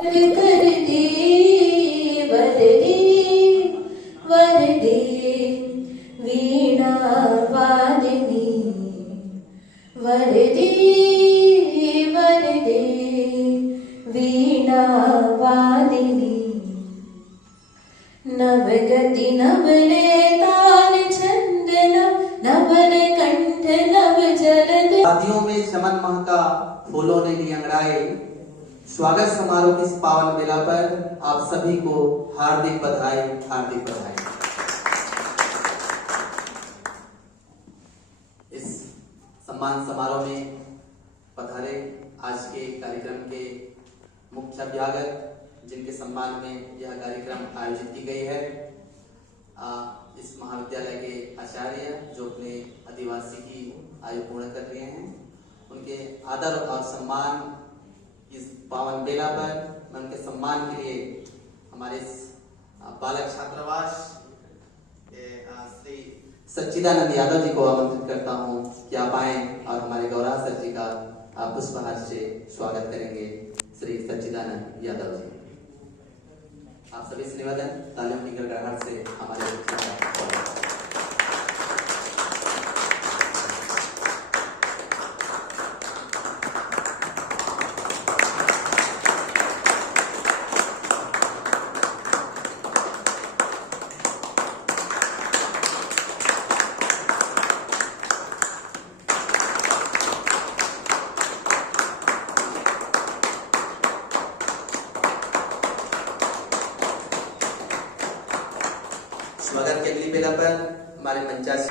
करते वरदे वरदे वीणा वादिनी वरदे वरदे वीणा वादिनी नवगति नवले ताल छंद नवल कंठ नव जलद। शादियों में चमन माह का फूलों ने ली अंगड़ाई। स्वागत समारोह की इस पावन बेला पर आप सभी को हार्दिक बधाई, हार्दिक बधाई। इस सम्मान समारोह में पधारे आज के कार्यक्रम के मुख्य अभ्यागत जिनके सम्मान में यह कार्यक्रम आयोजित की गई है, इस महाविद्यालय के आचार्य जो अपने आदिवासी की आयु पूर्ण कर रहे हैं, उनके आदर और सम्मान इस पावन बेला पर मैं उनके सम्मान के लिए हमारे बालक छात्रावास श्री सच्चिदानंद यादव जी को आमंत्रित करता हूं कि आप आए और हमारे गौरव सर जी का पुष्पहार से स्वागत करेंगे। श्री सच्चिदानंद यादव जी, आप सभी से निवेदन तालियों की गड़गड़ाहट से हमारे स्वागत के अगली बेला पर हमारे मंचासी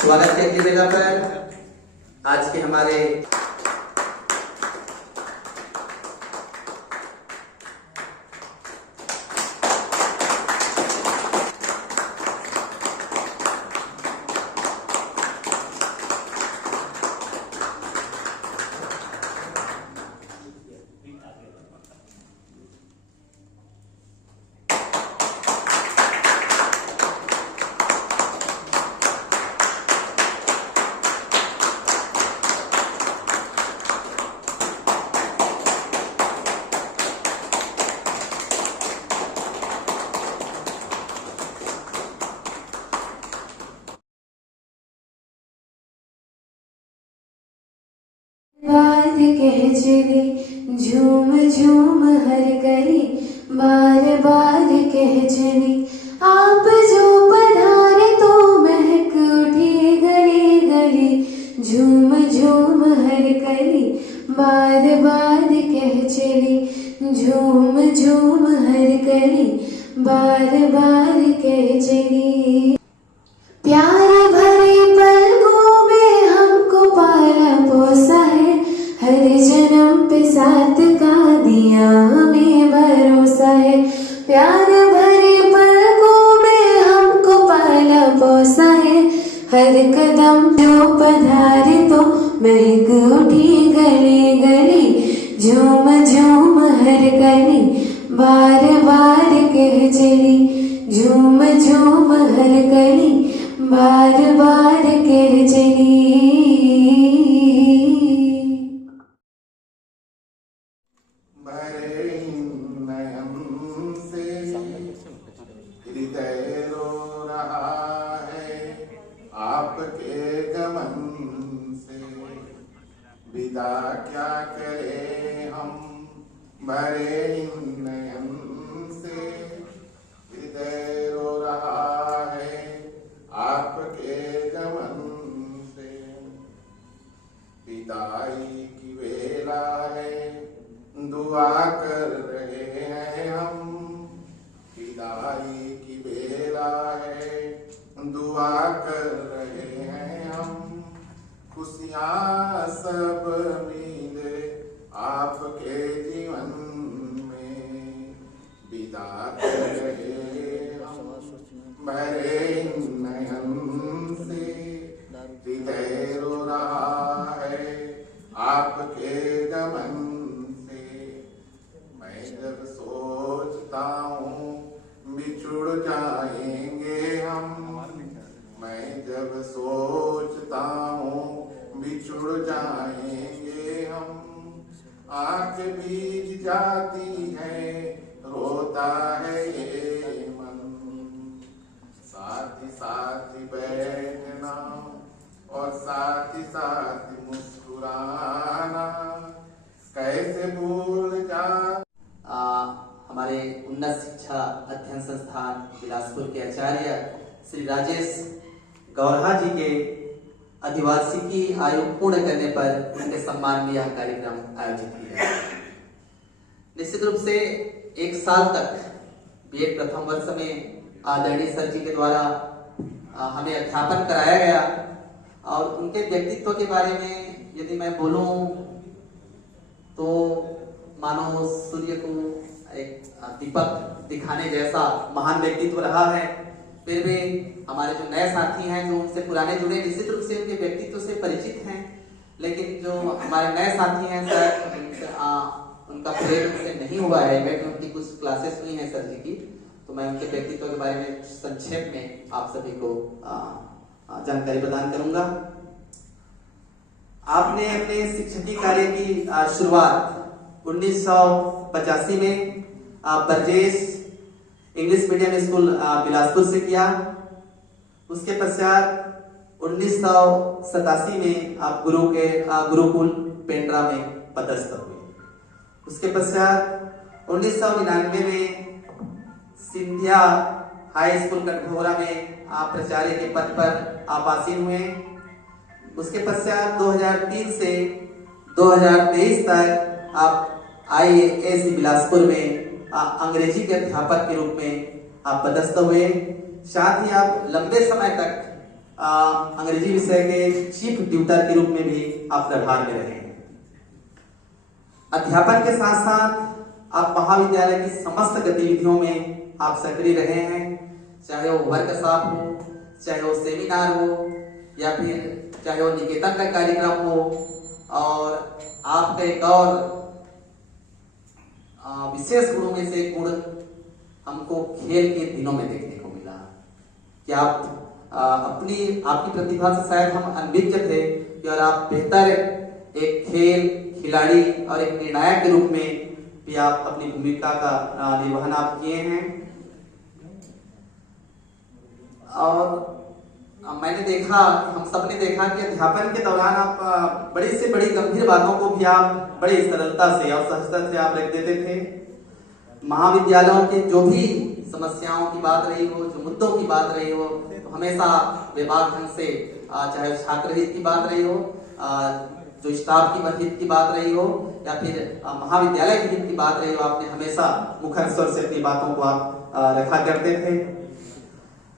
स्वागत के अगली बेला पर आज के हमारे बात कह चली झूम झूम हर कली, बार बार कह चली आप जो पधारे तो महक उठी गली गली। झूम झूम हर कली बार बार कह चली, झूम झूम हर कली बार बार कह चली। प्यार भरे पलकों में हमको पाला पोसा है, हर जन्म पे साथ का दिया हमें भरोसा है। प्यार भरे पलकों में हमको पाला पोसा है, हर कदम जो पधारे तो महक उठी गली गली। झूम झूम हर गली बार बार कह चली, झूम झूम हर गली बार बार कह चली। भरे नयन से हृदय रो रहा है, आपके गमन से विदा क्या करे हम। भरे नयन से हृदय रो रहा है, आपके गमन से विदाई की वेला है, दुआ कर रहे हैं हम। विदाई की बेला है, दुआ कर रहे हैं हम। खुशियाँ सब उम्मीदें आपके जीवन शिक्षा अध्ययन संस्थान बिलासपुर के आचार्य श्री राजेश गौरहा जी के अधिवार्षिकी आयु पूर्ण करने पर उनके सम्मान में यह कार्यक्रम आयोजित किया। निश्चित रूप से 1 साल तक बीएड प्रथम वर्ष में आदरणीय सर जी के द्वारा हमें अध्यापन कराया गया और उनके व्यक्तित्व के बारे में यदि मैं बोलूं तो मानो सूर्य को एक दीपक दिखाने जैसा महान व्यक्तित्व रहा है। फिर भी हमारे जो नए साथी हैं जो उनसे पुराने जुड़े निश्चित रूप से उनके व्यक्तित्व से परिचित हैं, लेकिन जो हमारे नए साथी हैं सर उनका प्रेम से नहीं हुआ है, मैं उनकी कुछ क्लासेस हुई हैं सर जी की, तो मैं उनके व्यक्तित्व के बारे में संक्षेप में आप सभी को जानकारी प्रदान करूंगा। आपने अपने शिक्षकी कार्य की शुरुआत 1985 में Brajesh English medium school Bilaspur से किया। उसके पश्चात 1987 में आप गुरुकुल पेंड्रा में पदस्थ हुए। उसके पश्चात 1999 में सिंधिया हाई स्कूल कटघोरा में आप प्राचार्य के पद पर आसीन हुए। उसके पश्चात 2003 से 2023 तक आप IAS बिलासपुर में अंग्रेजी के अध्यापक के रूप में आप पदस्थ हुए। साथ ही आप लंबे समय तक अंग्रेजी विषय के चीफ ट्यूटर के रूप में भी आप प्रभार में रहे। अध्यापन के साथ साथ आप महाविद्यालय की समस्त गतिविधियों में आप सक्रिय रहे हैं, चाहे वो वर्कशॉप हो, चाहे वो सेमिनार हो, या फिर चाहे वो निकेतन का कार्यक्रम हो। और आपका एक और विशेष गुणों में से गुण हमको खेल के दिनों में देखने को मिला कि आप आपकी प्रतिभा से शायद हम अनभिज्ञ थे कि और आप बेहतर एक खेल खिलाड़ी और एक निर्णायक के रूप में भी आप अपनी भूमिका का निर्वहन आप किए हैं। और मैंने देखा, हम सबने देखा कि अध्यापन के दौरान आप बड़ी से बड़ी गंभीर बातों को भी आप बड़ी सरलता से और सहजता से आप रख देते थे। महाविद्यालयों के जो भी समस्याओं की बात रही हो, जो मुद्दों की बात रही हो, तो हमेशा विभाग ढंग से, चाहे छात्र हित की बात रही हो, जो स्टाफ की हित की बात रही हो, या फिर महाविद्यालय की हित की बात रही हो, आपने हमेशा मुखर स्वर से अपनी बातों को आप रखा करते थे।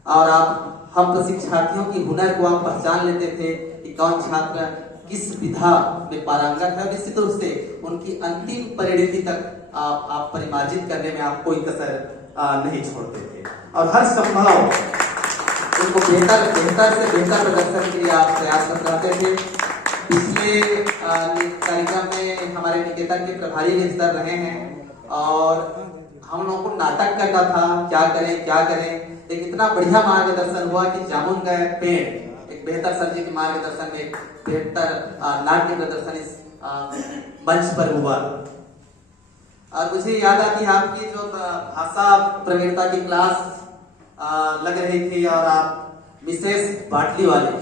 और आप हम प्रशिक्षार्थियों की हुनर को आप पहचान लेते थे कि कौन छात्र किस विधा में पारंगत है। निश्चित रूप से उनकी अंतिम परिणति तक आप परिमार्जित करने में आप कोई कसर नहीं छोड़ते थे और हर संभव उनको बेहतर से बेहतर प्रदर्शन के लिए आप प्रयासरत रहते थे। पिछले कार्यक्रम में हमारे निकेतन के प्रभारी रजिस्टर रहे हैं और हम लोगों को नाटक करना था क्या करें, एक इतना बढ़िया मार्गदर्शन हुआ कि जामुन का पेड़ एक बेहतर सर जी के मार्गदर्शन में बेहतर नाट्य प्रदर्शन इस मंच पर हुआ। और मुझे याद आती है आपकी जो भाषा प्रवीणता की क्लास लग रही थी और आप मिसेस बाटली वाले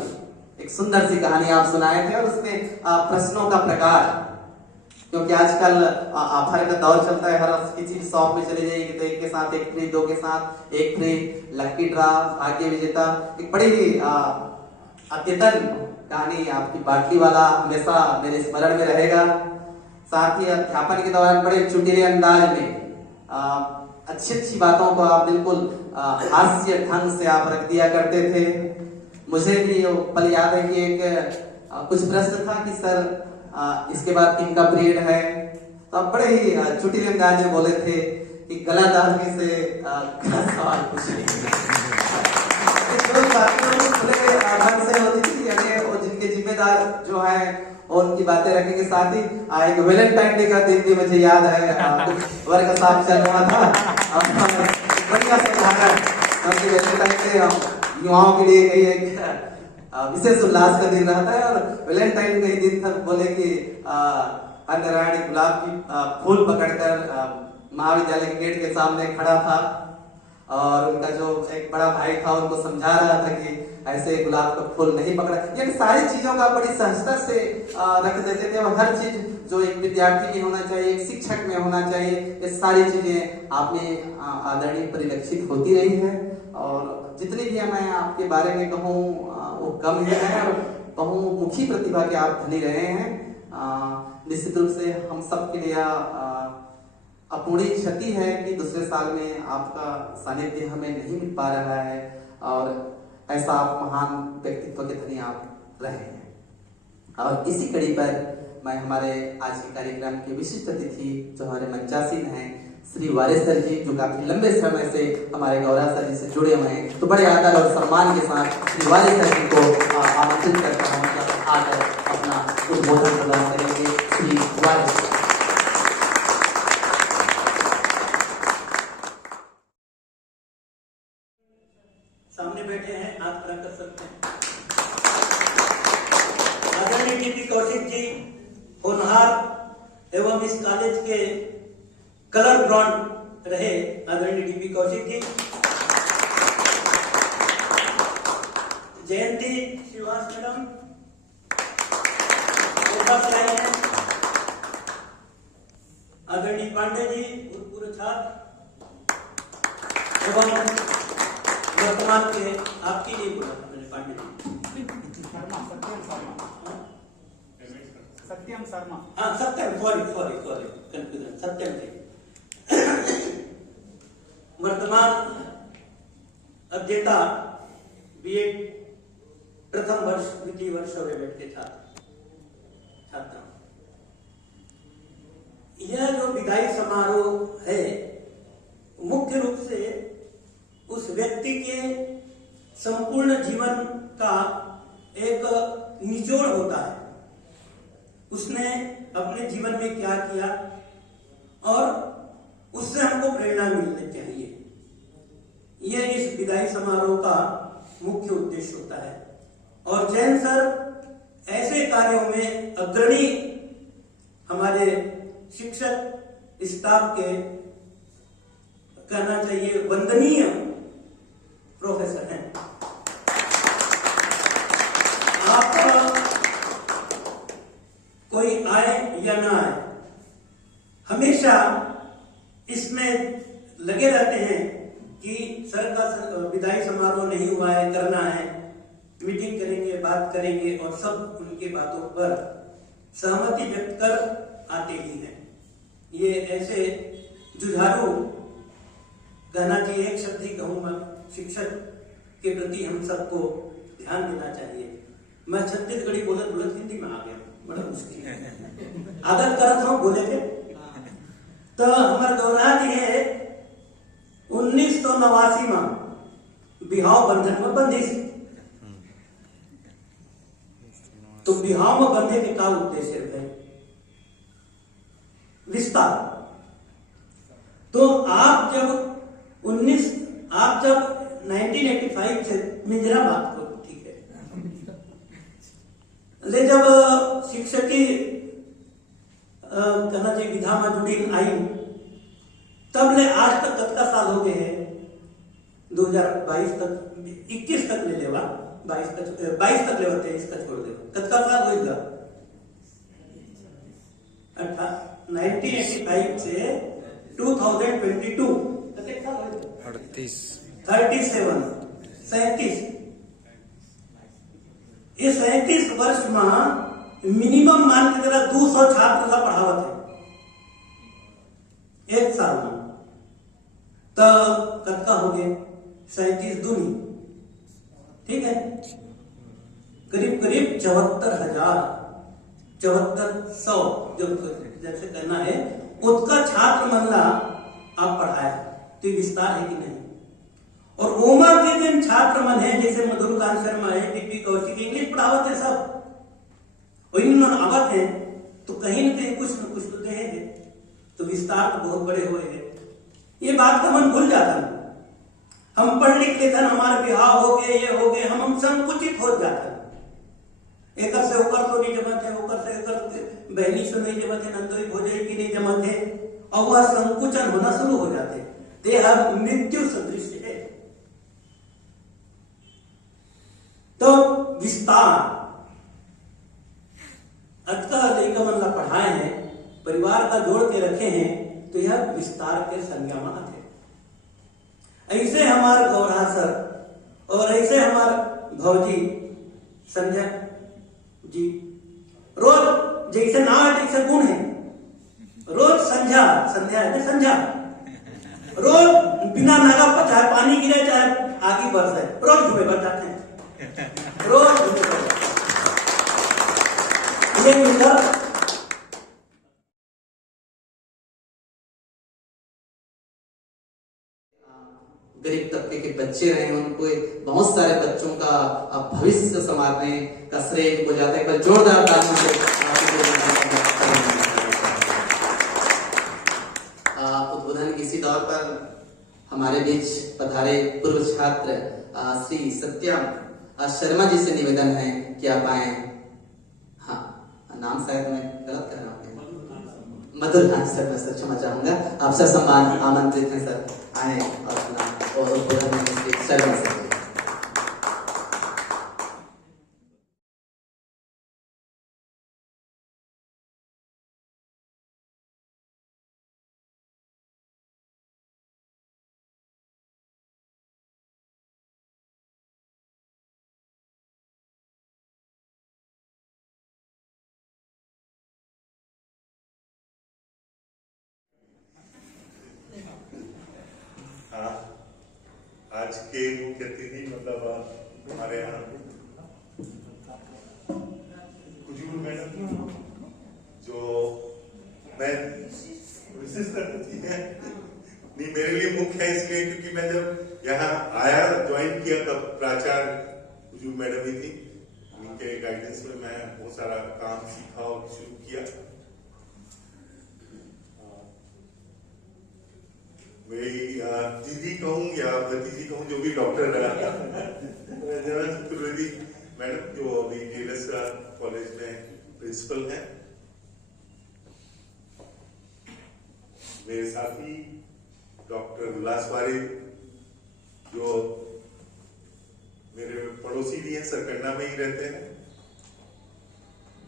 एक सुंदर सी कहानी आप सुनाए थे और उसमें प्रश्नों का प्रकार, क्योंकि आजकल ऑफर का दौर चलता है, हर किसी भी शॉप में चले जाइए तो एक के साथ एक फ्री, 2 के साथ एक फ्री, लकी ड्रा, भाग्य विजेता। एक बड़ी ही अद्यतन कहानी आपकी बाटली वाला हमेशा मेरे स्मरण में रहेगा। साथ ही अध्यापन के दौरान बड़े चुटीले अंदाज में अच्छी बातों को आप बिल्कुल हास्य ढंग से आप रख दिया करते थे। मुझे भी वो पल याद है कि एक कुछ प्रश्न था कि सर इसके बाद किनका पीरियड है, तो आप बड़े ही चुटीले अंदाज में बोले थे कि गलत आदमी से सवाल पूछिए। ढंग से होती थी, यानी वो जिनके जिम्मेदार जो है उनकी बातें रखने के साथ ही एक वैलेंटाइन डे का दिन भी मुझे याद है, वर्क साफ चल रहा था, बढ़िया से वैलेंटाइन डे युवाओं के लिए कहीं एक विशेष उल्लास का दिन रहता है। और वैलेंटाइन का ही दिन था, बोले कि नारायण गुलाब की फूल पकड़कर महाविद्यालय के गेट के सामने खड़ा था और उनका जो एक बड़ा भाई था उनको समझा रहा था कि ऐसे गुलाब का फूल नहीं पकड़ा। ये सारी चीजों का बड़ी सहजता से रख देते थे, और हर चीज जो एक विद्यार्थी में होना चाहिए, एक शिक्षक में होना चाहिए, ये सारी चीजें आप में आदरणीय परिलक्षित होती रही है। और जितनी भी मैं आपके बारे में कहूँ वो कम ही है, और बहुमुखी प्रतिभा के आप धनी रहे हैं। निश्चित रूप से हम सब के लिए अपूर्णीय क्षति है कि दूसरे साल में आपका सानिध्य हमें नहीं मिल पा रहा है, और ऐसा आप महान व्यक्तित्व के धनी आप रहे हैं। और इसी कड़ी पर मैं हमारे आज के कार्यक्रम के विशिष्ट अतिथि जो हमारे मंचासीन हैं श्री वारिस सर जी, जो काफी लंबे समय से हमारे गौरव सर जी से जुड़े हुए हैं, तो बड़े आदर और सम्मान के साथ श्री वारिस सर जी को आमंत्रित करता हूँ कि आकर अपना उद्बोधन प्रदान करेंगे। श्री वारिस सामने बैठे हैं, हाथ खड़ा कर सकते हैं। आदरणीय टीपी कौशिक जी होनहार एवं इस कॉलेज के कलर ब्रांड रहे आदरणीय टीपी कौशिक जी। जयंती श्रीवास मैडम है। आदरणीय पांडे जी भूतपूर्व छात्र एवं वर्तमान के आपके लिए बोला था मैंने पांडे जी। सत्यम शर्मा। हाँ सत्यम, सॉरी कंफ्यूजन, सत्यम थे। वर्तमान अध्येता बीएड प्रथम वर्ष द्वितीय वर्ष और बैठते छात्र। यह जो विदाई समारोह है मुख्य रूप से उस व्यक्ति के संपूर्ण जीवन का एक निचोड़ होता है। उसने अपने जीवन में क्या किया और उससे हमको प्रेरणा मिलनी चाहिए। यह इस विदाई समारोह का मुख्य उद्देश्य होता है। और जैन सर ऐसे कार्यों में अग्रणी हमारे शिक्षक स्टाफ के कहना चाहिए वंदनीय प्रोफेसर हैं। आप कोई आए या ना आए हमेशा इसमें लगे रहते हैं कि सर का विदाई समारोह नहीं हुआ है, करना है, मीटिंग करेंगे, बात करेंगे, और सब उनके बातों पर सहमति व्यक्त कर आते ही हैं। ये ऐसे जुझारू कहना चाहिए, एक शब्द ही कहूंगा, शिक्षक के प्रति हम सबको ध्यान देना चाहिए। मैं छत्तीसगढ़ी बोलत हिंदी में आ गया, बड़ा मुश्किल है। आदत करत हूँ बोले के तो हमारे गौरा जी है 1989 में बिहाव बंधन में बंधी। तो बिहाव में बंधे के क्या उद्देश्य है? विस्तार। तो आप जब 1985 से मेरा बात को ठीक है ले, जब शिक्षकी कहना चाहिए विधा में जुड़ी आई, तब ले आज तक कतका साल हो गए हैं, 2022 तक 21 तक ले लेवा, 22 तक लेवा, 23 तक छोड़ देवा, कतका साल होगा? 1985 से 2022 37 ये 37 वर्ष में मिनिमम मान के जरा 200 छात्र का पढ़ावत है एक साल में। तो कतका हो गए 37 दूनी, ठीक है, करीब 74,000 7400 जब जैसे करना है उसका छात्र मनला आप पढ़ाए, तो विस्तार है कि नहीं? और ओमा के जिन छात्र मन है जैसे मधुरकांत शर्मा है, टीपी कौशिक, इंग्लिश पढ़ावत है सब, और इन्होंने आवत है तो कहीं न कहीं कुछ न कुछ तो दे है, तो विस्तार तो बहुत बड़े हुए हैं। ये बात का मन भूल जाता है। हम पढ़ लिख लेकर हमारे बिहार हो गए, ये हो गए, हम संकुचित हो जाते हैं। एक से होकर तो नहीं जमत है, होकर से होकर बहनी से नहीं जमत है, नंदोई भोजई की नहीं जमत है, और वह संकुचन होना शुरू हो जाते हैं। मृत्यु सदृश तो विस्तार अतः लेकर मतलब पढ़ाए हैं, परिवार का जोड़ के रखे हैं, तो यह विस्तार के संज्ञा में आते। ऐसे हमारे गौरहा सर और ऐसे हमारे भौजी संजय जी रोज जैसे नाट जैसे गुण है, रोज संध्या है संध्या, रोज बिना नागा पर चाहे पानी गिरे चाहे आगे बरसे, रोज धुए भर जाते हैं, रोज धुए भर जाते हैं। ये मिलकर गरीब तबके के बच्चे रहे, उनको बहुत सारे बच्चों का भविष्य संवारने का श्रेय हो जाता है। एक बार जोरदार तालियों से उद्बोधन के इसी दौर पर हमारे बीच पधारे पूर्व छात्र श्री सत्यम शर्मा जी से निवेदन है कि आप आए। हाँ, नाम शायद मैं गलत कर रहा हूँ, मधुर सर, मैं क्षमा चाहूंगा। आपसे सम्मान आमंत्रित है सर, आए और सुना और उद्बोधन में श्री शर्मा सर। आज के मुख्य अतिथि मतलब हमारे यहाँ कुजूर मैडम, जो मैं विशेष करती है नहीं, मेरे लिए मुख्य है इसलिए क्योंकि मैं जब यहाँ आया ज्वाइन किया तब प्राचार्य कुजूर मैडम ही थी। उनके गाइडेंस में मैं बहुत सारा काम सीखा और शुरू किया। मेरी दीदी कहूँ या भतीजी कहूँ, जो भी डॉक्टर रहा चतुर्वेदी मैडम, जो अभी डीएलएस कॉलेज में प्रिंसिपल हैं। मेरे साथी डॉक्टर उल्लास वारिद, जो मेरे पड़ोसी भी हैं, सरकंडा में ही रहते हैं।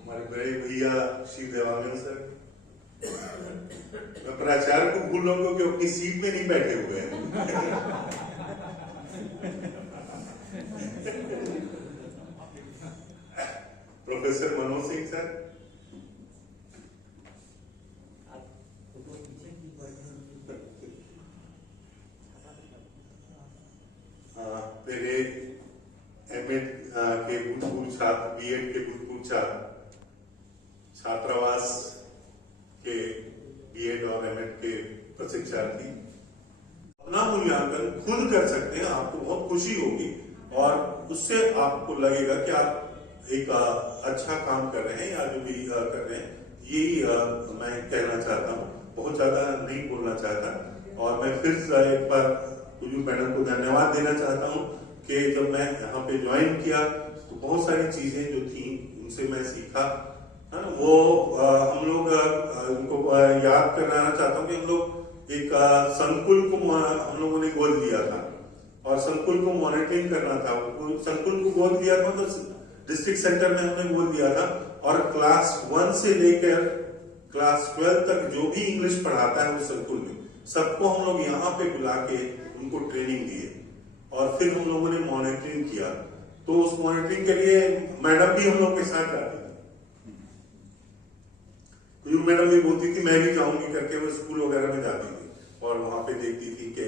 हमारे बड़े भैया श्री देवानंद सर। मैं प्राचार्य को भूल रहा हूँ क्योंकि अपनी सीट में नहीं बैठे हुए हैं। प्रोफेसर मनोज सिंह सर, मेरे एमएड के भूतपूर्व छात्र, बीएड के भूतपूर्व छात्र, छात्रावास के बीएड और एमएड के प्रशिक्षार्थी अपना मूल्यांकन खुद कर सकते हैं। आपको बहुत खुशी होगी और उससे आपको लगेगा कि आप एक अच्छा काम कर रहे हैं या जो भी कर रहे हैं। यही मैं कहना चाहता हूँ, बहुत ज्यादा नहीं बोलना चाहता। और मैं फिर एक बार कुजूर मैडम को धन्यवाद देना चाहता हूँ कि जब मैं यहाँ पे ज्वाइन किया तो बहुत सारी चीजें जो थी उनसे मैं सीखा। वो हम लोग उनको याद कराना चाहता हूँ कि हम लोग एक संकुल को हम लोगों ने गोद लिया था और संकुल को मॉनिटरिंग करना था। संकुल को गोद लिया था, मतलब डिस्ट्रिक्ट सेंटर में हमने गोद लिया था और क्लास 1 से लेकर क्लास 12 तक जो भी इंग्लिश पढ़ाता है वो संकुल में सबको हम लोग यहाँ पे बुला के उनको ट्रेनिंग दिए और फिर हम लोगों ने मॉनिटरिंग किया। तो उस मॉनिटरिंग के लिए मैडम भी हम लोग के साथ जाती थी। मैडम भी बोलती थी मैं भी जाऊंगी करके, वो स्कूल वगैरह में जाती थी और वहां पे देखती थी कि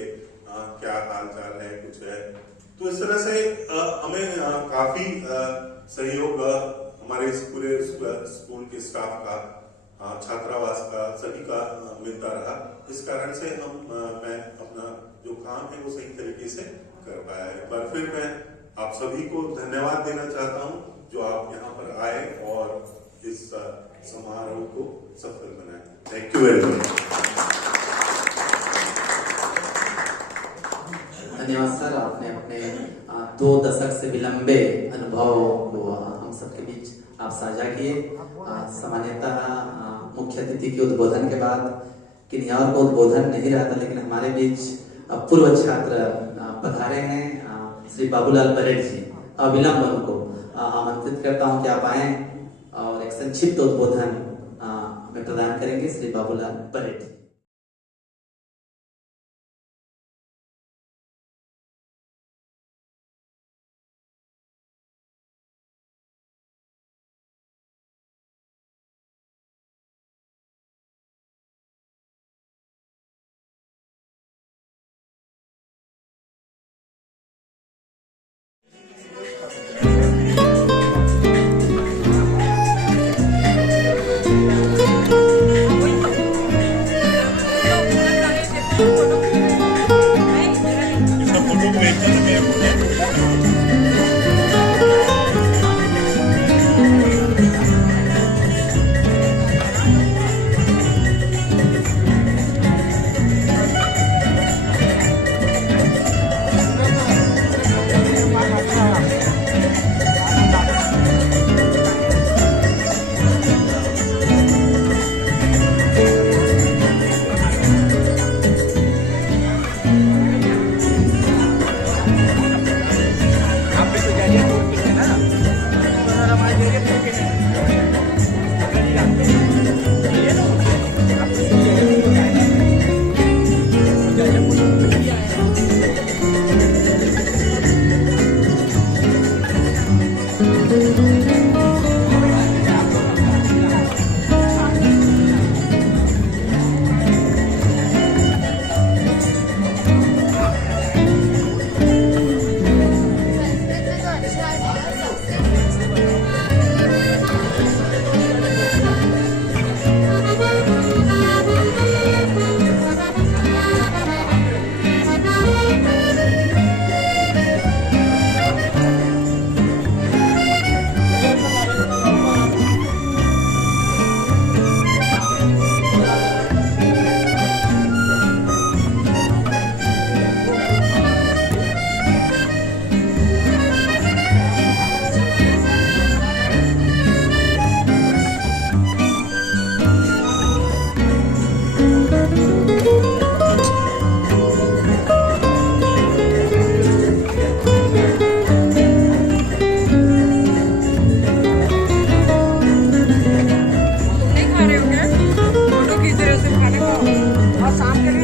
क्या हाल चाल है, कुछ है। तो इस तरह से हमें काफी सहयोग हमारे पूरे स्कूल के स्टाफ का, छात्रावास का, सभी का मिलता रहा। इस कारण से मैं अपना जो काम है वो सही तरीके से कर पाया। एक बार फिर मैं आप सभी को धन्यवाद देना चाहता हूं जो आप यहाँ पर आए और इस समारोह को सफल बनाए। Thank you very much. धन्यवाद सर, आपने अपने 2 दशक से भी लंबे अनुभव को हम सबके बीच आप साझा किए। सामान्यतः मुख्य अतिथि के उद्बोधन के बाद किन्हीं और को उद्बोधन नहीं रहा था, लेकिन हमारे बीच पूर्व छात्र पधारे हैं, श्री बाबूलाल परेड जी। अविलंब उनको आमंत्रित करता हूं कि आप आए और एक संक्षिप्त उद्बोधन हमें प्रदान करेंगे श्री बाबूलाल परेड।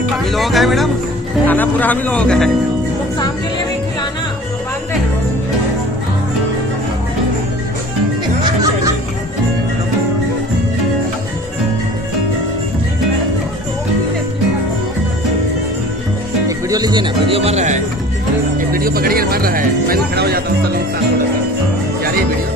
हम ही लोगों का है मैडम, खाना पूरा हम ही लोगों का है। शाम के लिए भी खिलाना, बांध देना। एक वीडियो लीजिए ना, वीडियो बन रहा है, एक वीडियो पकड़िए बन रहा है, मैं खड़ा हो जाता हूँ। साथ जा रही है वीडियो।